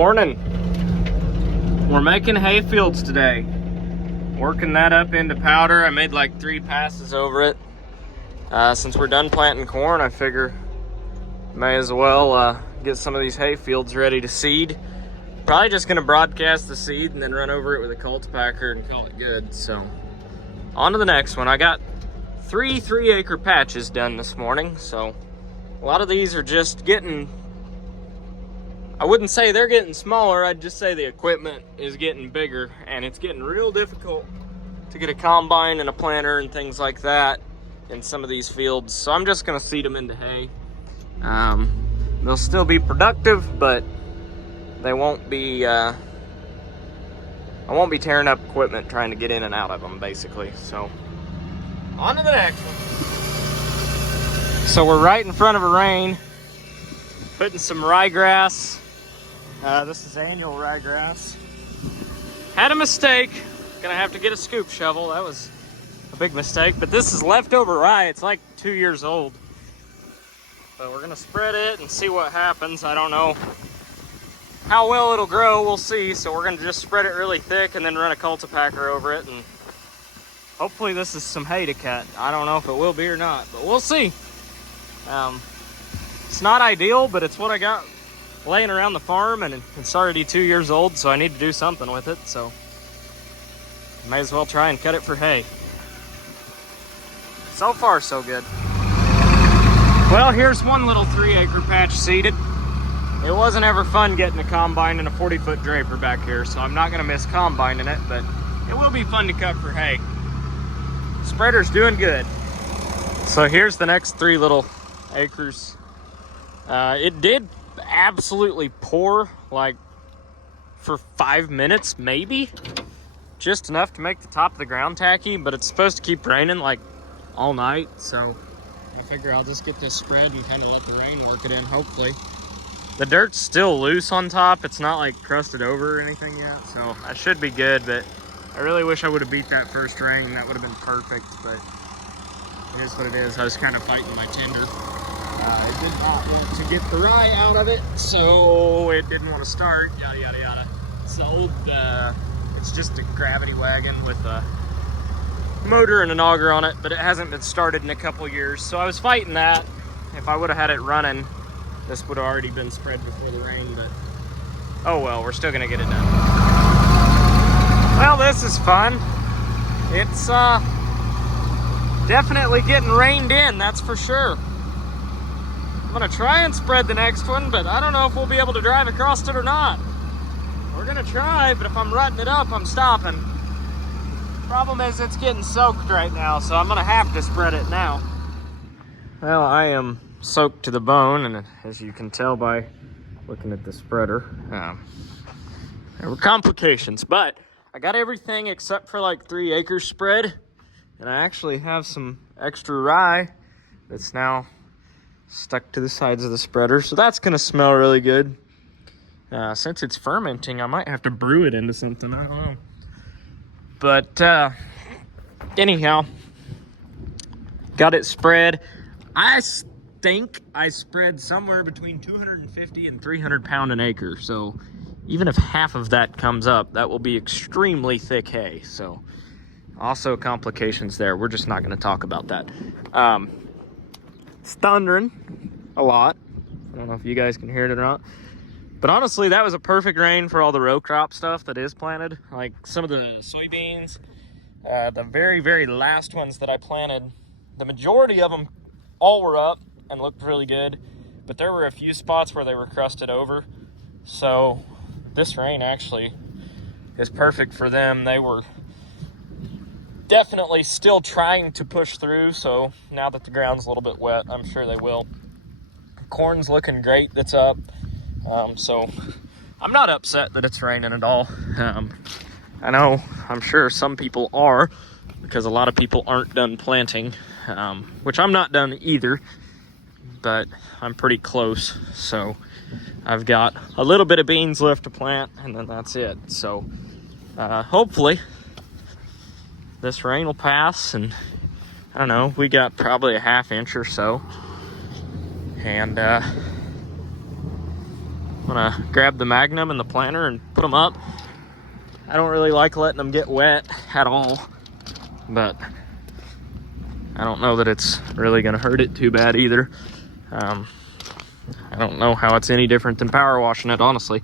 morning. We're making hay fields today. Working that up into powder. I made like 3 passes over it. Since we're done planting corn, I figure may as well get some of these hay fields ready to seed. Probably just gonna broadcast the seed and then run over it with a cultipacker and call it good. So on to the next one. I got 3 3-acre patches done this morning. So a lot of these are just getting, I wouldn't say they're getting smaller, I'd just say the equipment is getting bigger, and it's getting real difficult to get a combine and a planter and things like that in some of these fields. So I'm just gonna seed them into hay. They'll still be productive, but they won't be, I won't be tearing up equipment trying to get in and out of them, basically. So on to the next one. So we're right in front of a rain, putting some ryegrass. This is annual ryegrass. Had a mistake. Gonna have to get a scoop shovel. That was a big mistake, but this is leftover rye. It's like 2 years old. But we're gonna spread it and see what happens. I don't know how well it'll grow. We'll see. So we're gonna just spread it really thick and then run a cultipacker over it, and hopefully this is some hay to cut. I don't know if it will be or not, but we'll see. It's not ideal, but it's what I got laying around the farm, and it's already 2 years old, so I need to do something with it. So may as well try and cut it for hay. So far, so good. Well, here's one little 3-acre patch seeded. It wasn't ever fun getting a combine and a 40-foot draper back here, so I'm not gonna miss combining it, but it will be fun to cut for hay. Spreader's doing good. So here's the next 3 little acres. It did absolutely pour like for 5 minutes, maybe. Just enough to make the top of the ground tacky, but it's supposed to keep raining like all night, so I figure I'll just get this spread and kind of let the rain work it in, hopefully. The dirt's still loose on top. It's not like crusted over or anything yet, so that should be good, but I really wish I would have beat that first rain. That would have been perfect, but it is what it is. I was kind of fighting my tinder. It did not want to get the rye out of it, so it didn't want to start, yada, yada, yada. It's the old, it's just a gravity wagon with a motor and an auger on it, but it hasn't been started in a couple years, so I was fighting that. If I would have had it running, this would have already been spread before the rain, but oh well, we're still gonna get it done. Well, this is fun. It's definitely getting rained in, that's for sure. I'm gonna try and spread the next one, but I don't know if we'll be able to drive across it or not. We're gonna try, but if I'm rutting it up, I'm stopping. Problem is it's getting soaked right now, so I'm gonna have to spread it now. Well, I am soaked to the bone, and as you can tell by looking at the spreader, there were complications, but I got everything except for like 3 acres spread, and I actually have some extra rye that's now stuck to the sides of the spreader, so that's gonna smell really good. Since it's fermenting, I might have to brew it into something, I don't know. But anyhow, got it spread. I think I spread somewhere between 250 and 300 pound an acre, so even if half of that comes up, that will be extremely thick hay. So also complications there. We're just not going to talk about that. It's thundering a lot. I don't know if you guys can hear it or not, but honestly, that was a perfect rain for all the row crop stuff that is planted. Like some of the soybeans, the very, very last ones that I planted, the majority of them all were up and looked really good, but there were a few spots where they were crusted over. So this rain actually is perfect for them. They were definitely still trying to push through, so now that the ground's a little bit wet, I'm sure they will. Corn's looking great, that's up. So I'm not upset that it's raining at all. I know, I'm sure some people are, because a lot of people aren't done planting, which I'm not done either, but I'm pretty close. So I've got a little bit of beans left to plant, and then that's it. So hopefully this rain will pass, and I don't know, we got probably a half inch or so, and gonna grab the Magnum and the planter and put them up. I don't really like letting them get wet at all, but I don't know that it's really gonna hurt it too bad either. I don't know how it's any different than power washing it, honestly.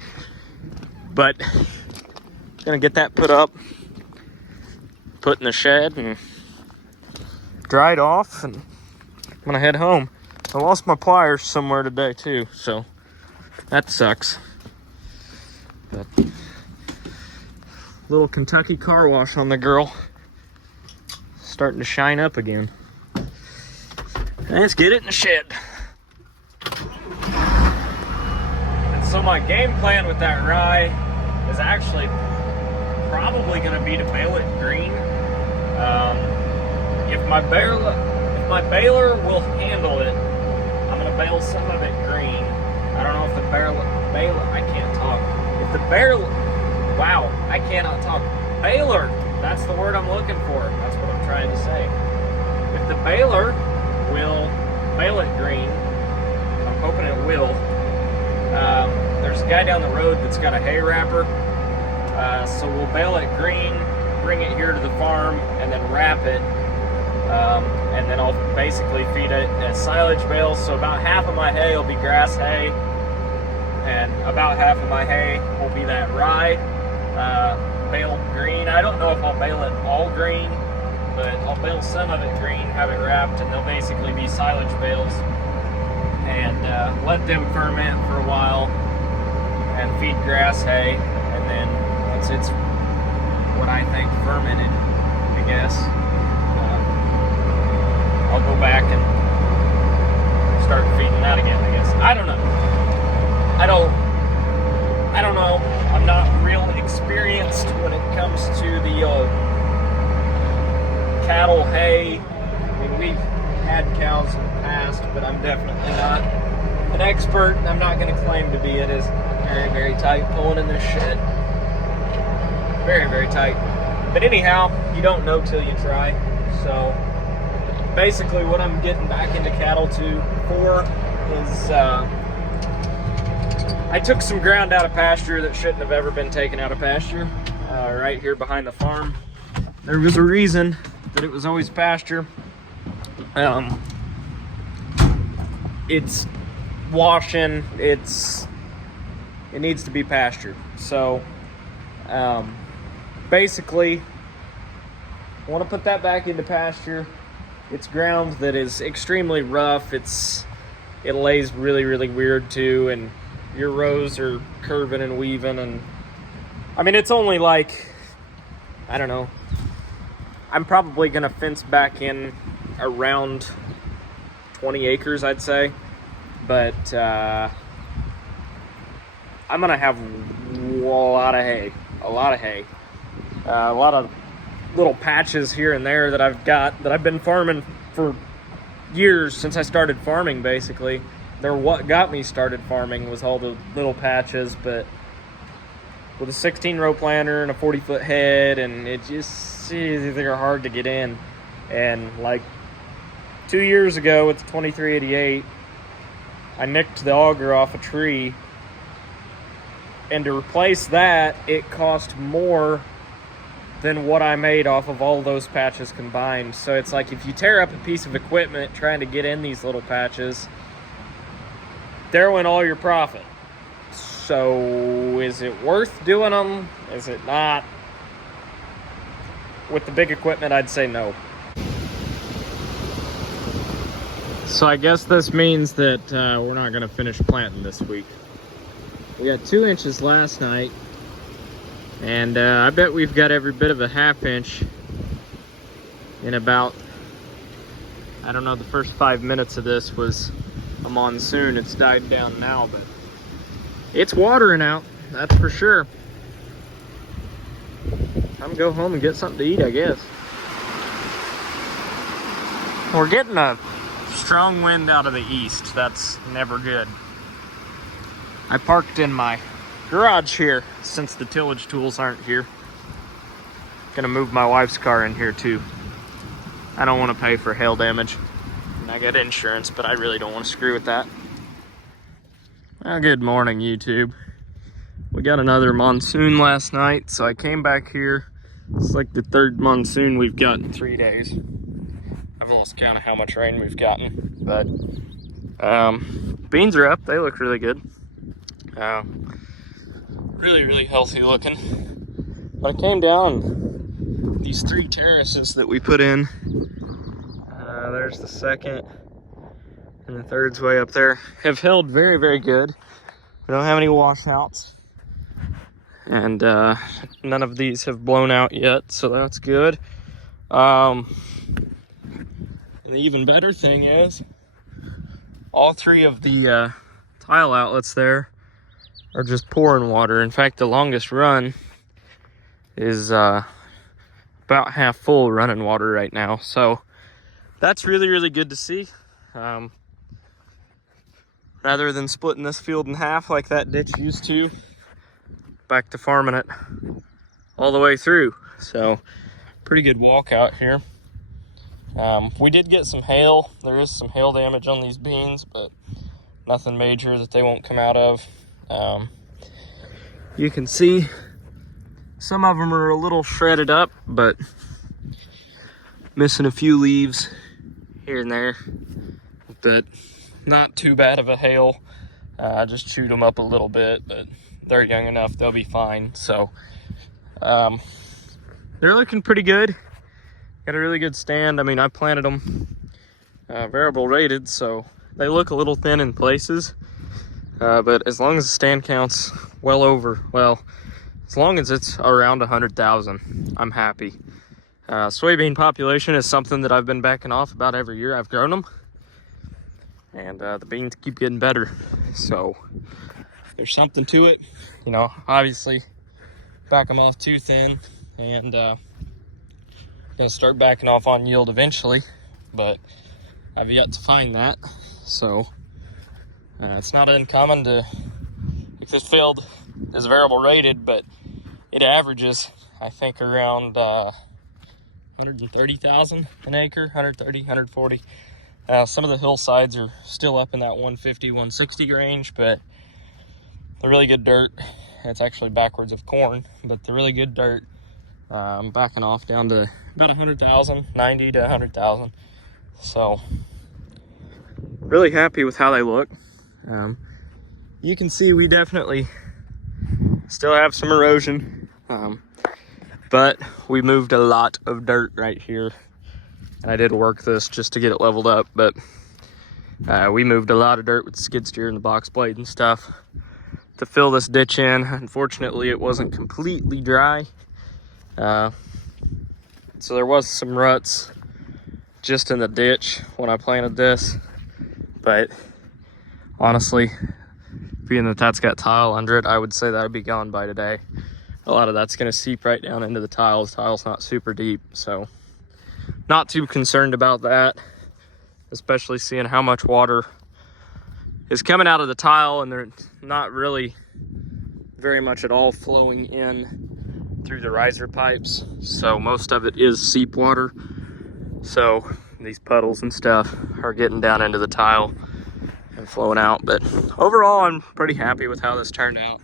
But gonna get that put up, put in the shed, and dried off, and I'm gonna head home. I lost my pliers somewhere today too, so that sucks. But little Kentucky car wash on the girl, starting to shine up again. Let's get it in the shed. And so my game plan with that rye is actually probably going to be to bale it green. If my baler will handle it, I'm going to bale some of it green. I don't know if the baler, I can't talk. If the wow, I cannot talk. Baler, that's the word I'm looking for. That's what I'm trying to say. If the baler will bale it green, I'm hoping it will. There's a guy down the road that's got a hay wrapper. So we'll bale it green, bring it here to the farm, and then wrap it. And then I'll basically feed it as silage bales. So about half of my hay will be grass hay, and about half of my hay will be that rye baled green. I don't know if I'll bale it all green, but I'll bale some of it green, have it wrapped, and they'll basically be silage bales. And let them ferment for a while and feed grass hay. And then once it's what I think fermented, I guess, I'll go back and start feeding that again, I guess. I don't know. I don't know. I'm not real experienced when it comes to the cattle hay. I mean, we've had cows in the past, but I'm definitely not an expert, and I'm not going to claim to be. It is very, very tight pulling in this shed. Very, very tight. But anyhow, you don't know till you try. So basically what I'm getting back into cattle for is I took some ground out of pasture that shouldn't have ever been taken out of pasture, right here behind the farm. There was a reason that it was always pasture. It's washing, it needs to be pasture. So basically I want to put that back into pasture. It's ground that is extremely rough. It lays really, really weird too, and your rows are curving and weaving, and I mean, it's only like, I don't know, I'm probably gonna fence back in around 20 acres, I'd say, but I'm gonna have a lot of hay, a lot of little patches here and there that I've been farming for years, since I started farming. Basically, they're what got me started farming, was all the little patches. But with a 16-row planter and a 40-foot head, and they're hard to get in. And like 2 years ago with the 2388, I nicked the auger off a tree, and to replace that, it cost more than what I made off of all those patches combined. So it's like, if you tear up a piece of equipment trying to get in these little patches, there went all your profit. So is it worth doing them? Is it not? With the big equipment, I'd say no. So I guess this means that we're not going to finish planting this week. We got 2 inches last night, and I bet we've got every bit of a ½ inch in about, I don't know, the first 5 minutes of this was a monsoon. It's died down now, but it's watering out, that's for sure. I'm gonna go home and get something to eat, I guess. We're getting a strong wind out of the east. That's never good. I parked in my garage here since the tillage tools aren't here. Gonna move my wife's car in here too. I don't want to pay for hail damage, and I got insurance, but I really don't want to screw with that. Well, good morning, YouTube. We got another monsoon last night, so I came back here. It's like the third monsoon we've got in 3 days. I've lost count of how much rain we've gotten, but beans are up. They look really good. Really healthy looking. But I came down these 3 terraces that we put in. There's the second, and the third's way up there. Have held very good. We don't have any washouts, and none of these have blown out yet, so that's good. And the even better thing is, all 3 of the tile outlets there are just pouring water. In fact, the longest run is about half full running water right now, so that's really good to see. Rather than splitting this field in half like that ditch used to, back to farming it all the way through. So pretty good walk out here. We did get some hail. There is some hail damage on these beans, but nothing major that they won't come out of. You can see some of them are a little shredded up, but missing a few leaves here and there, but not too bad of a hail. I just chewed them up a little bit, but they're young enough, they'll be fine. So they're looking pretty good. Got a really good stand. I mean, I planted them variable rated, so they look a little thin in places, but as long as the stand counts as long as it's around 100,000, I'm happy. Soybean population is something that I've been backing off about every year I've grown them, and the beans keep getting better, so there's something to it. You know, obviously back them off too thin, and gonna start backing off on yield eventually, but I've yet to find that. So it's not uncommon to, if this field is variable rated, but it averages, I think, around 130,000 an acre, 130, 140. Some of the hillsides are still up in that 150, 160 range, but the really good dirt, it's actually backwards of corn, but the really good dirt, I'm backing off down to about 100,000, 90 to 100,000. So really happy with how they look. You can see we definitely still have some erosion, but we moved a lot of dirt right here. And I did work this just to get it leveled up, but we moved a lot of dirt with the skid steer and the box blade and stuff to fill this ditch in. Unfortunately, it wasn't completely dry. So there was some ruts just in the ditch when I planted this, but honestly, being that that's got tile under it, I would say that would be gone by today. A lot of that's going to seep right down into the tiles. Tile's not super deep, so not too concerned about that, especially seeing how much water is coming out of the tile, and they're not really very much at all flowing in through the riser pipes. So most of it is seep water. So these puddles and stuff are getting down into the tile and flowing out. But overall, I'm pretty happy with how this turned out.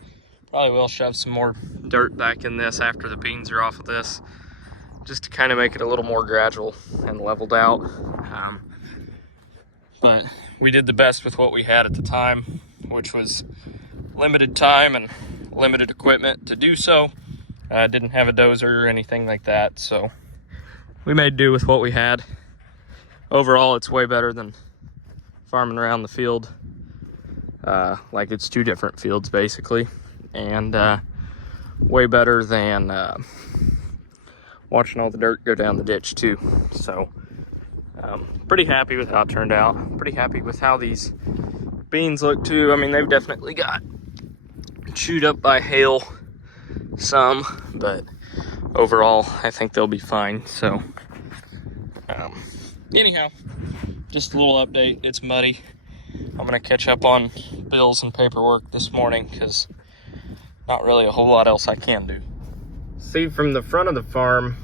Probably will shove some more dirt back in this after the beans are off of this, just to kind of make it a little more gradual and leveled out. But we did the best with what we had at the time, which was limited time and limited equipment to do so. Didn't have a dozer or anything like that, so we made do with what we had. Overall, it's way better than farming around the field. Like it's 2 different fields basically, and way better than watching all the dirt go down the ditch too. So pretty happy with how it turned out. Pretty happy with how these beans look too. I mean, they've definitely got chewed up by hail some, but overall I think they'll be fine. So anyhow, just a little update. It's muddy. I'm gonna catch up on bills and paperwork this morning because not really a whole lot else I can do. See, from the front of the farm,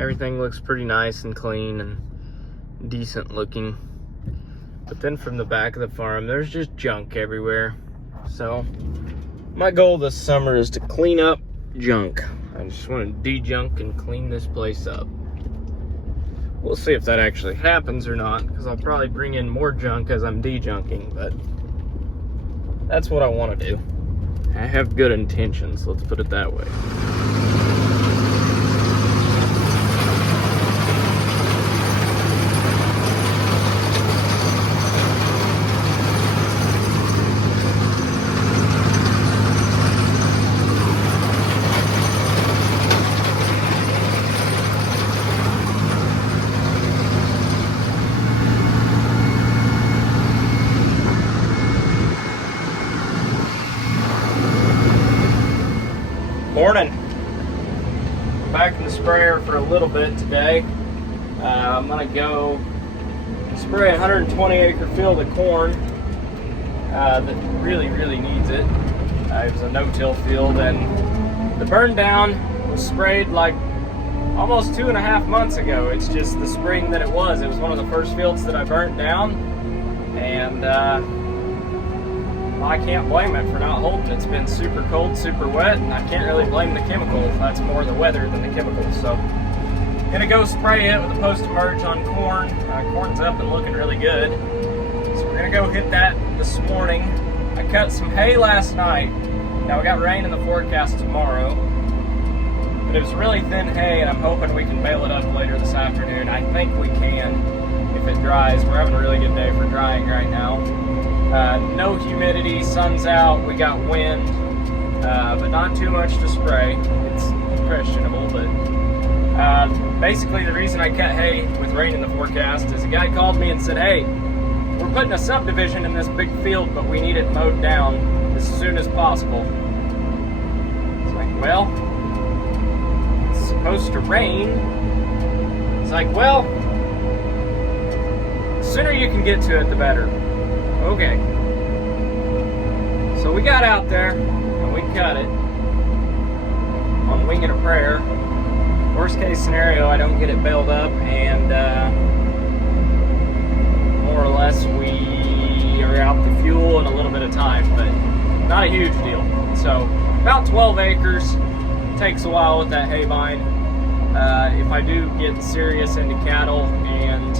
everything looks pretty nice and clean and decent looking. But then from the back of the farm, there's just junk everywhere. So my goal this summer is to clean up junk. I just want to de-junk and clean this place up. We'll see if that actually happens or not, because I'll probably bring in more junk as I'm de-junking, but that's what I want to do. I have good intentions, let's put it that way. Morning. I'm back in the sprayer for a little bit today. I'm gonna go spray a 120 acre field of corn that really needs it. It was a no-till field, and the burn down was sprayed like almost 2.5 months ago. It's just the spring that it was. It was one of the first fields that I burnt down, and I can't blame it for not holding. It's been super cold, super wet, and I can't really blame the chemicals. That's more the weather than the chemicals. So, gonna go spray it with a post-emerge on corn. Corn's up and looking really good. So we're gonna go hit that this morning. I cut some hay last night. Now we got rain in the forecast tomorrow, but it was really thin hay, and I'm hoping we can bale it up later this afternoon. I think we can if it dries. We're having a really good day for drying right now. No humidity, sun's out, we got wind, but not too much to spray. It's questionable, but basically the reason I cut hay with rain in the forecast is a guy called me and said, hey, we're putting a subdivision in this big field, but we need it mowed down as soon as possible. It's like, well, it's supposed to rain. It's like, well, the sooner you can get to it, the better. Okay, so we got out there and we cut it on wing and a prayer. Worst case scenario, I don't get it baled up, and more or less we are out the fuel in a little bit of time, but not a huge deal. So about 12 acres, takes a while with that hay vine. If I do get serious into cattle and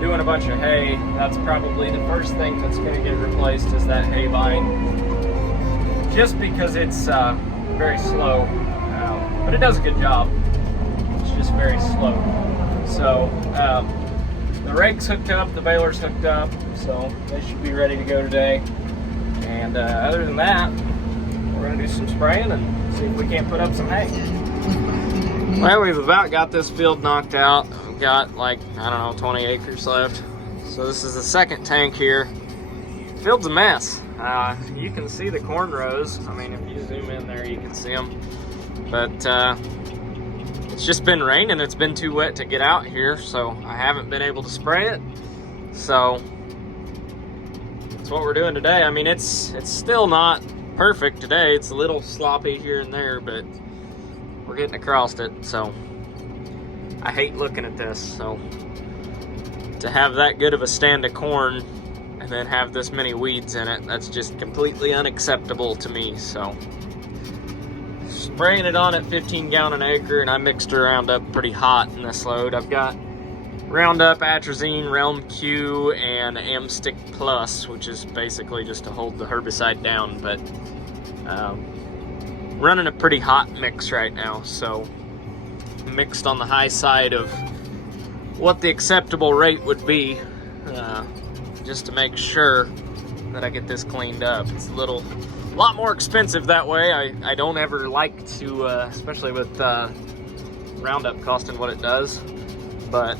doing a bunch of hay, that's probably the first thing that's going to get replaced is that hay vine, just because it's very slow, but it does a good job. It's just very slow. So the rake's hooked up, the baler's hooked up, so they should be ready to go today. And other than that, we're going to do some spraying and see if we can't put up some hay. Well, we've about got this field knocked out. We've got like, I don't know, 20 acres left. So this is the second tank here. Field's a mess. You can see the corn rows. I mean, if you zoom in there, you can see them. But it's just been raining. It's been too wet to get out here, so I haven't been able to spray it. So that's what we're doing today. I mean, it's still not perfect today. It's a little sloppy here and there, but we're getting across it. So I hate looking at this. So to have that good of a stand of corn and then have this many weeds in it, that's just completely unacceptable to me. So spraying it on at 15 gallon an acre, and I mixed Roundup pretty hot in this load. I've got Roundup, Atrazine, Realm Q, and Amstick Plus, which is basically just to hold the herbicide down, but running a pretty hot mix right now, so mixed on the high side of what the acceptable rate would be, just to make sure that I get this cleaned up. It's a lot more expensive that way. I don't ever like to, especially with Roundup costing what it does, but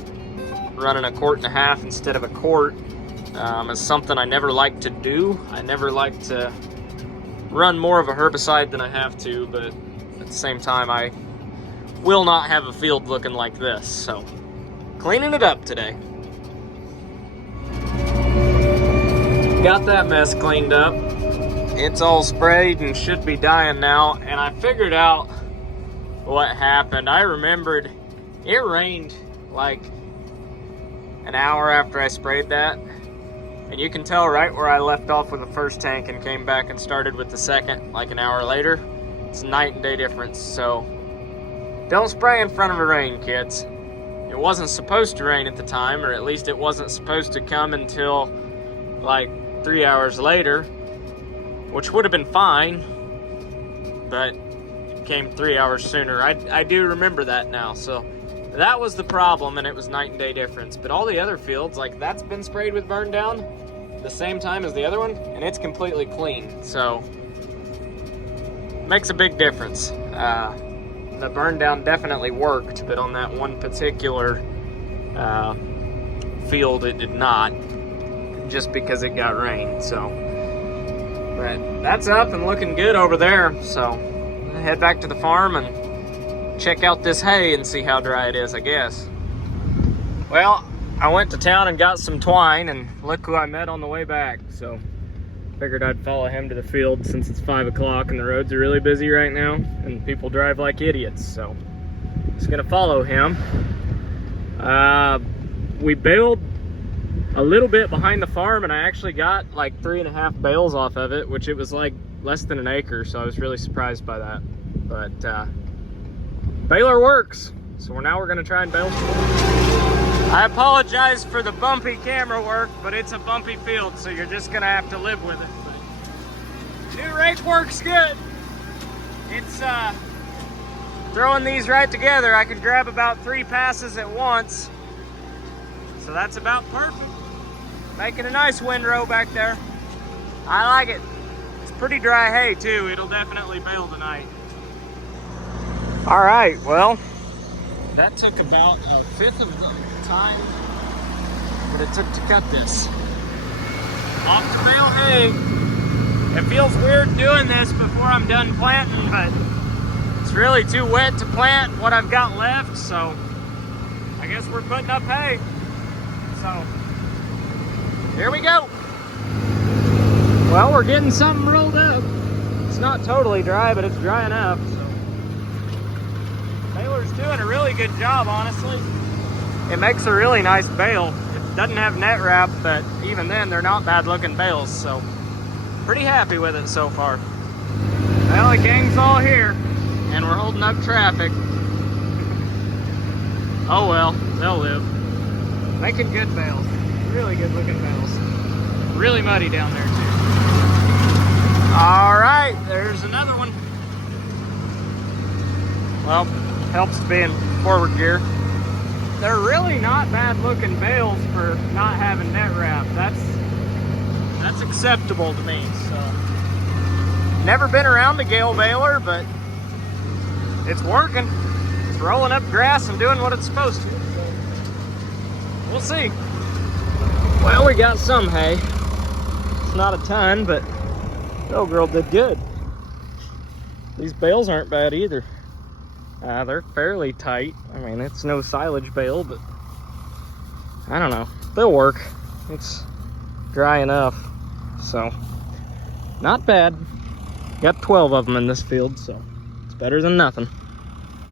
running 1.5 quarts instead of a quart is something I never like to do. I never like to run more of a herbicide than I have to, but at the same time, I will not have a field looking like this. So cleaning it up today. Got that mess cleaned up. It's all sprayed and should be dying now, and I figured out what happened. I remembered it rained like an hour after I sprayed that, And you can tell right where I left off with the first tank and came back and started with the second like an hour later. It's night and day difference. So don't spray in front of the rain, kids. It wasn't supposed to rain at the time, or at least it wasn't supposed to come until like 3 hours later, which would have been fine, but it came 3 hours sooner. I do remember that now. So that was the problem, and it was night and day difference. But all the other fields, like that's been sprayed with burn down the same time as the other one, and it's completely clean. So makes a big difference. The burn down definitely worked, but on that one particular field it did not, just because it got rain. So but that's up and looking good over there. So I'm gonna head back to the farm and check out this hay and see how dry it is, I guess. Well, I went to town and got some twine, and look who I met on the way back. So figured I'd follow him to the field since it's 5 o'clock and the roads are really busy right now and people drive like idiots. So just gonna follow him. We baled a little bit behind the farm, and I actually got like 3.5 bales off of it, which it was like less than an acre. So I was really surprised by that. But baler works. So now we're gonna try and bale some more. I apologize for the bumpy camera work, but it's a bumpy field, so you're just gonna have to live with it. But new rake works good. It's throwing these right together. I could grab about 3 passes at once, so that's about perfect. Making a nice windrow back there. I like it. It's pretty dry hay too. It'll definitely bale tonight. All right, well, that took about 1/5 of the time that it took to cut this. Off to bale hay. It feels weird doing this before I'm done planting, but it's really too wet to plant what I've got left, so I guess we're putting up hay. So here we go. Well, we're getting something rolled up. It's not totally dry, but it's dry enough. So baler's doing a really good job, honestly. It makes a really nice bale. It doesn't have net wrap, but even then, they're not bad looking bales, so pretty happy with it so far. Well, the gang's all here, and we're holding up traffic. Oh well, they'll live. Making good bales. Really good looking bales. Really muddy down there too. All right, there's another one. Well, helps to be in forward gear. They're really not bad looking bales for not having net wrap. That's acceptable to me. So never been around a gale baler, but it's working. It's rolling up grass and doing what it's supposed to. So we'll see. Well, we got some hay. It's not a ton, but the old girl did good. These bales aren't bad either. They're fairly tight. I mean, it's no silage bale, but I don't know. They'll work. It's dry enough, so not bad. Got 12 of them in this field, so it's better than nothing.